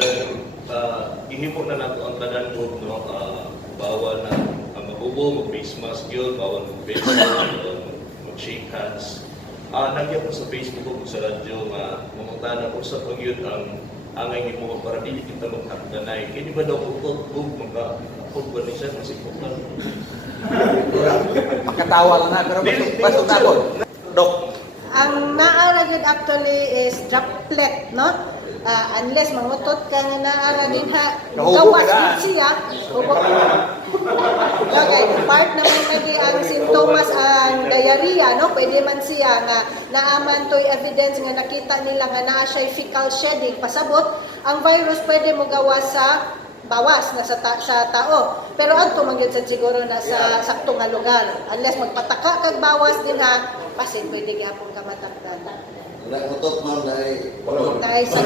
Sir, ihimo na nato ang tanan mo, no? Bawal na mabubo, mag-face mask yun, bawal mag-face mask, mag-shake hands. Nagyan ko sa Facebook ko sa radyo nga mamutana ko sa pagyud ang angay ni mo para dili kita magtakdanay. Kini ba daw ko magka-pagod ni siya kasi ko man. Makatawa lang na, pero pasok na ako. Dok. Ang naara gid actually is droplet, no? Unless mangutot ka nga naara din ha, gawas gid siya. Okay, part naman lagi ang sintomas ang diarrhea, no? Pwede man siya nga naaman to'y evidence nga nakita nila nga naa siya fecal shedding. Pasabot, ang virus pwede mo gawas sa bawas na sa tao. Pero adto man gyud sa siguro na sa sakto nga lugar. Unless magpataka kag bawas din ha, pasin pwede gyapon ka matakdan. Wala ko to, ma'am, dahil Dahil sa